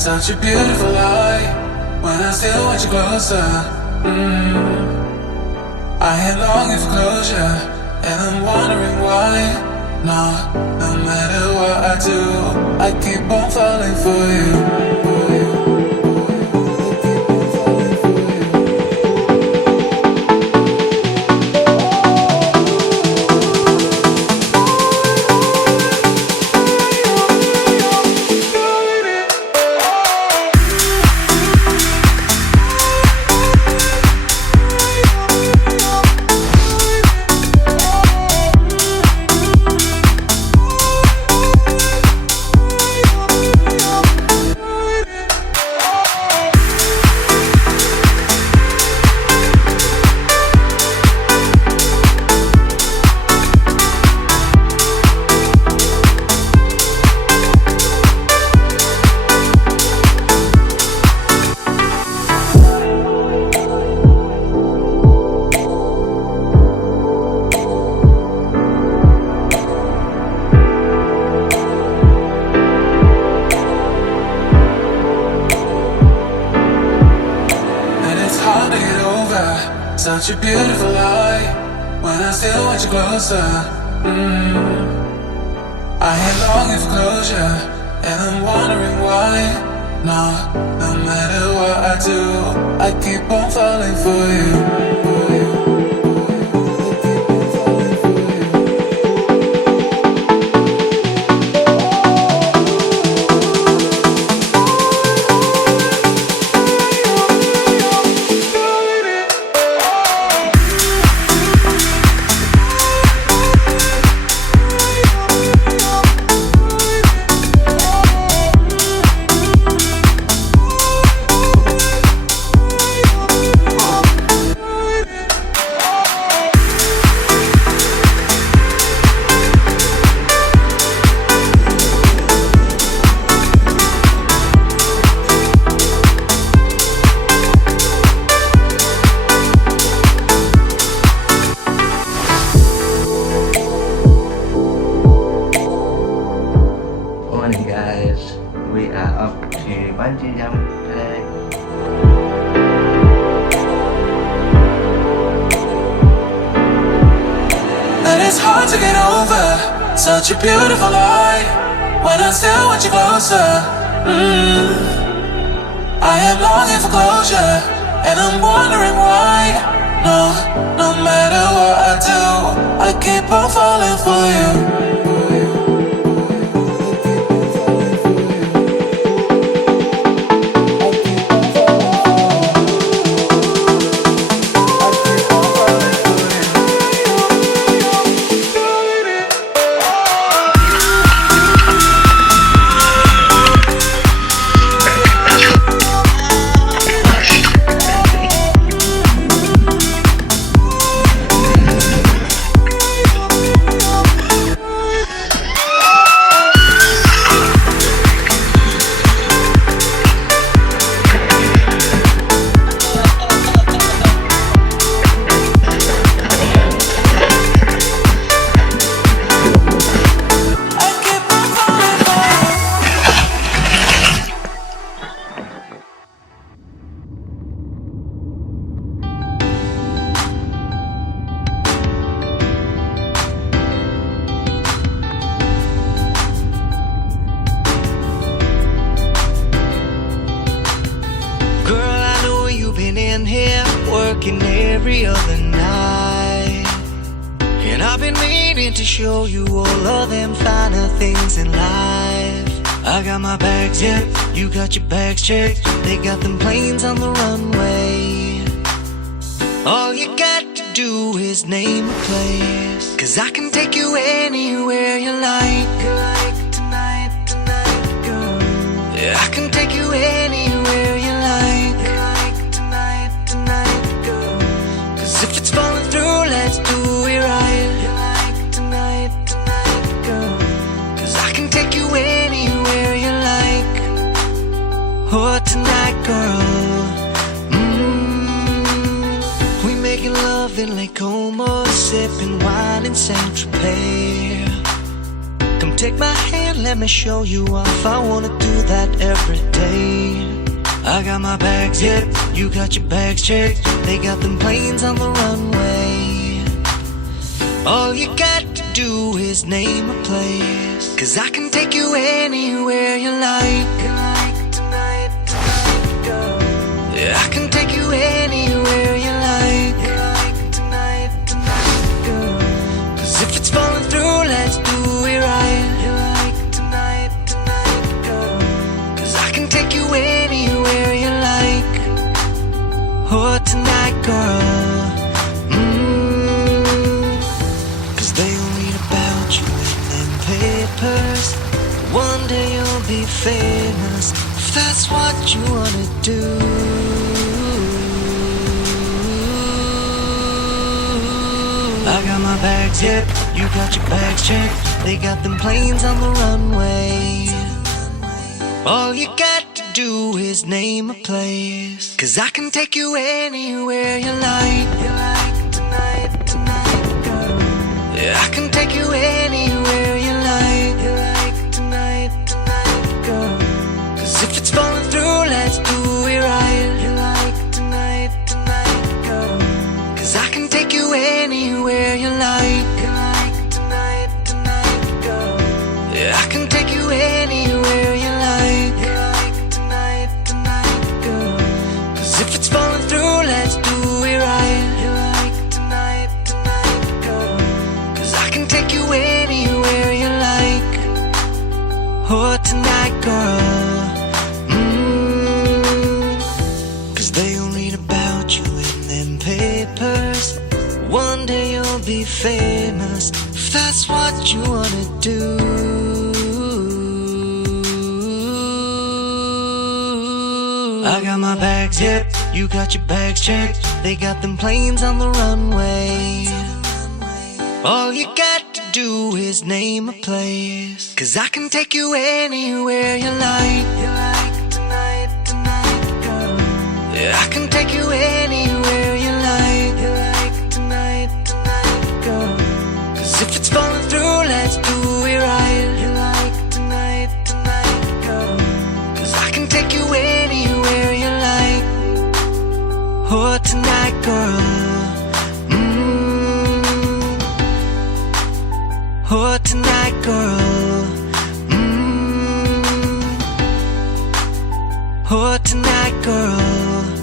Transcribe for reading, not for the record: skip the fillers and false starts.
such a beautiful light. When I still want you closer, I am longing for closure, and I'm wondering why. No matter what I do, I keep on falling for you. Such a beautiful light. When I still want you closer, I am longing for closure, and I'm wondering why. No matter what I do, I keep on falling for you. Morning guys, we are up to bungee jump today. And it's hard to get over such a beautiful light. When I still want you closer, I am longing for closure, and I'm wondering why. No matter what I do, I keep on falling for you. In here working every other night, and I've been meaning to show you all of them finer things in life. I got my bags, yeah, you got your bags checked. They got them planes on the runway. All you got to do is name a place, 'cause I can take you anywhere you like. Tonight, girl. Yeah, I can take you anywhere you like. Tonight, girl. 'Cause if it's falling through, let's do it right. You like tonight, girl. 'Cause I can take you anywhere you like. Oh, tonight, girl. We making love in Lake Como, sipping wine in Saint Tropez. Come take my hand, let me show you off. I wanna do that every day. I got my bags, yep, you got your bags checked. They got them planes on the runway. All you got to do is name a place, 'cause I can take you anywhere you like. Tonight, girl. Yeah, I can take you anywhere you like. Tonight, girl. 'Cause if it's falling through, let's do it right. You like tonight, girl. 'Cause I can take you anywhere you like. Oh, tonight, girl. They all read about you in them papers. One day you'll be famous, if that's what you wanna do. I got my bags, yep, you got your bags checked. They got them planes on the runway. All you got to do is name a place, 'cause I can take you anywhere you like. You like tonight, girl. Yeah, I can take you anywhere you like. You like tonight, girl. 'Cause if it's falling through, let's do it right. You like tonight, girl. 'Cause I can take you anywhere you like. You like tonight, girl. Yeah, I can take you anywhere you like. You like tonight, girl. 'Cause if it's falling through, let's do it right. You like tonight, girl. 'Cause I can take you anywhere you like. Oh, tonight, girl. 'Cause they all read about you in them papers. One day you'll be famous, if that's what you wanna do. I got my bags, yep, you got your bags checked. They got them planes on the runway. All you got to do is name a place, 'cause I can take you anywhere you like. You like tonight, girl. Yeah, I can take you anywhere you like. You like tonight, girl. 'Cause if it's falling through, let's do it right. You like tonight, girl. 'Cause I can take you anywhere you like. Oh, tonight, girl. Oh, tonight, girl. Oh, tonight, girl.